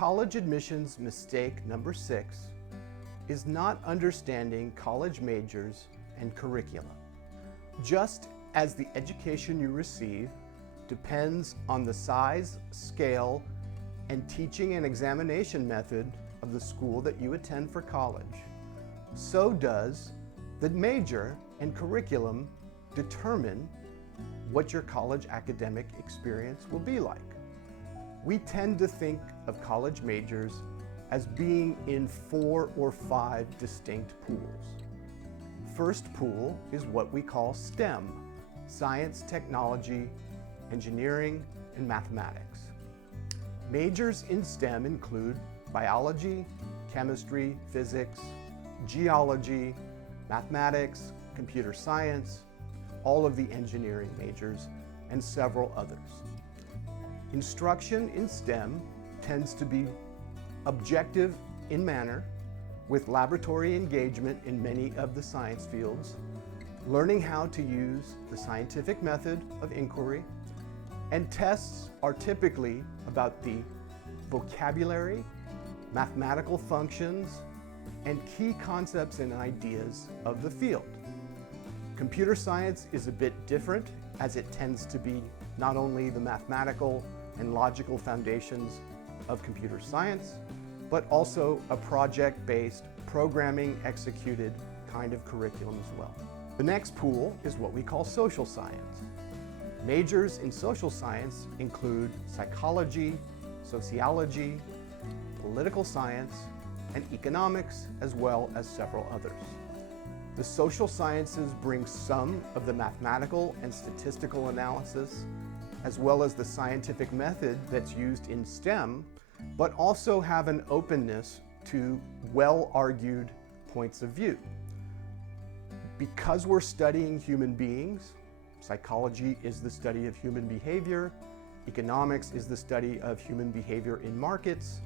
college admissions mistake number 6 is not understanding college majors and curricula. Just as the education you receive depends on the size, scale, and teaching and examination method of the school that you attend for college, so does the major and curriculum determine what your college academic experience will be like. We tend to think of college majors as being in 4 or 5 distinct pools. First pool is what we call STEM, science, technology, engineering, and mathematics. Majors in STEM include biology, chemistry, physics, geology, mathematics, computer science, all of the engineering majors, and several others. Instruction in STEM tends to be objective in manner, with laboratory engagement in many of the science fields, learning how to use the scientific method of inquiry, and tests are typically about the vocabulary, mathematical functions, and key concepts and ideas of the field. Computer science is a bit different, as it tends to be not only the mathematical and logical foundations of computer science, but also a project-based, programming-executed kind of curriculum as well. The next pool is what we call social science. Majors in social science include psychology, sociology, political science, and economics, as well as several others. The social sciences bring some of the mathematical and statistical analysis, as well as the scientific method that's used in STEM, but also have an openness to well-argued points of view. Because we're studying human beings, psychology is the study of human behavior, economics is the study of human behavior in markets,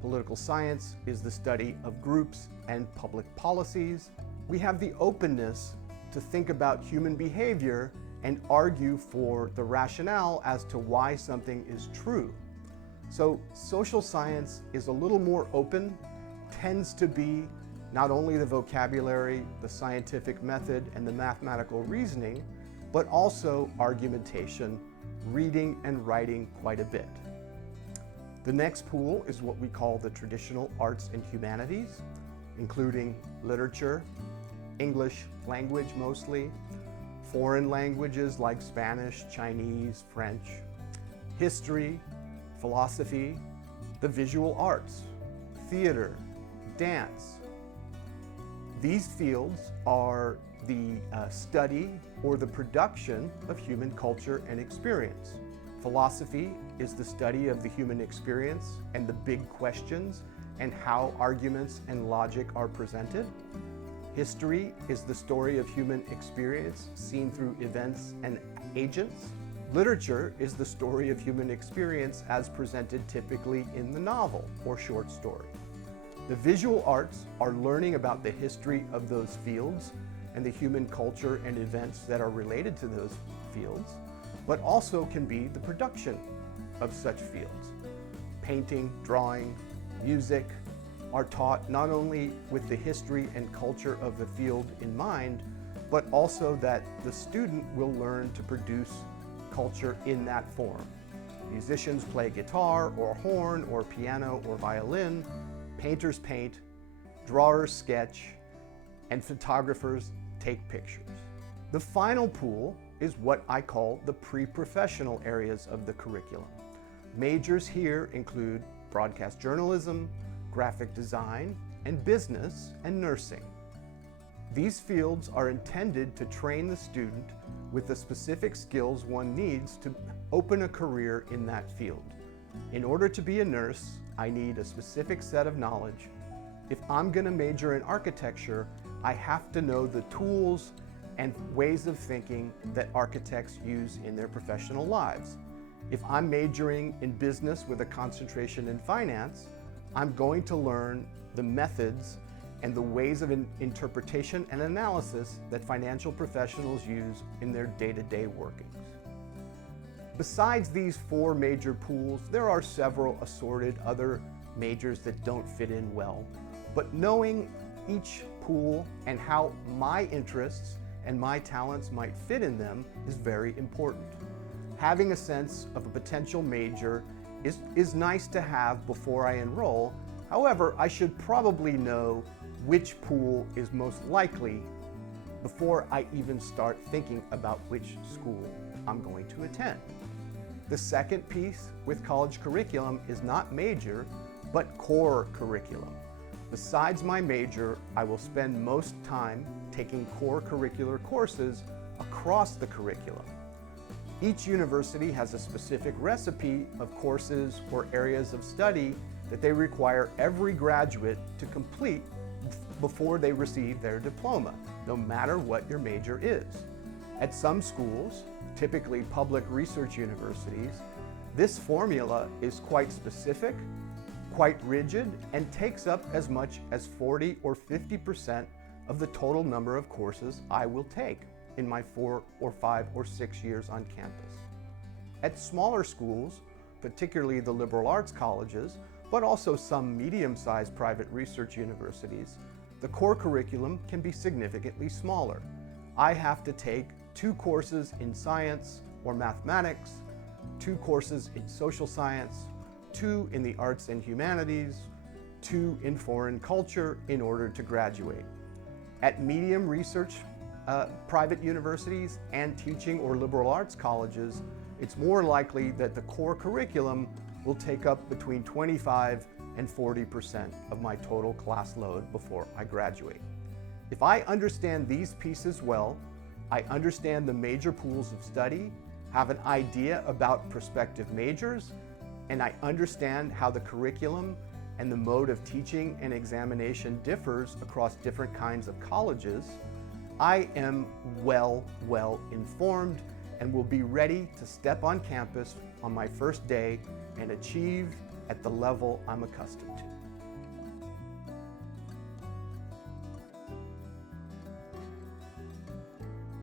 political science is the study of groups and public policies. We have the openness to think about human behavior and argue for the rationale as to why something is true. So social science is a little more open, tends to be not only the vocabulary, the scientific method, and the mathematical reasoning, but also argumentation, reading and writing quite a bit. The next pool is what we call the traditional arts and humanities, including literature, English language mostly, foreign languages like Spanish, Chinese, French, history, philosophy, the visual arts, theater, dance. These fields are the study or the production of human culture and experience. Philosophy is the study of the human experience and the big questions and how arguments and logic are presented. History is the story of human experience seen through events and agents. Literature is the story of human experience as presented typically in the novel or short story. The visual arts are learning about the history of those fields and the human culture and events that are related to those fields, but also can be the production of such fields. Painting, drawing, music are taught not only with the history and culture of the field in mind, but also that the student will learn to produce culture in that form. Musicians play guitar or horn or piano or violin, painters paint, drawers sketch, and photographers take pictures. The final pool is what I call the pre-professional areas of the curriculum. Majors here include broadcast journalism, graphic design, and business and nursing. These fields are intended to train the student with the specific skills one needs to open a career in that field. In order to be a nurse, I need a specific set of knowledge. If I'm going to major in architecture, I have to know the tools and ways of thinking that architects use in their professional lives. If I'm majoring in business with a concentration in finance, I'm going to learn the methods and the ways of interpretation and analysis that financial professionals use in their day-to-day workings. Besides these 4 major pools, there are several assorted other majors that don't fit in well, but knowing each pool and how my interests and my talents might fit in them is very important. Having a sense of a potential major is nice to have before I enroll. However, I should probably know which pool is most likely before I even start thinking about which school I'm going to attend. The second piece with college curriculum is not major, but core curriculum. Besides my major, I will spend most time taking core curricular courses across the curriculum. Each university has a specific recipe of courses or areas of study that they require every graduate to complete before they receive their diploma, no matter what your major is. At some schools, typically public research universities, this formula is quite specific, quite rigid, and takes up as much as 40 or 50% of the total number of courses I will take in my 4 or 5 or 6 years on campus. At smaller schools, particularly the liberal arts colleges, but also some medium-sized private research universities, the core curriculum can be significantly smaller. I have to take 2 courses in science or mathematics, 2 courses in social science, 2 in the arts and humanities, 2 in foreign culture in order to graduate. At medium research private universities and teaching or liberal arts colleges, it's more likely that the core curriculum will take up between 25 and 40% of my total class load before I graduate. If I understand these pieces well, I understand the major pools of study, have an idea about prospective majors, and I understand how the curriculum and the mode of teaching and examination differs across different kinds of colleges, I am well informed and will be ready to step on campus on my first day and achieve at the level I'm accustomed to.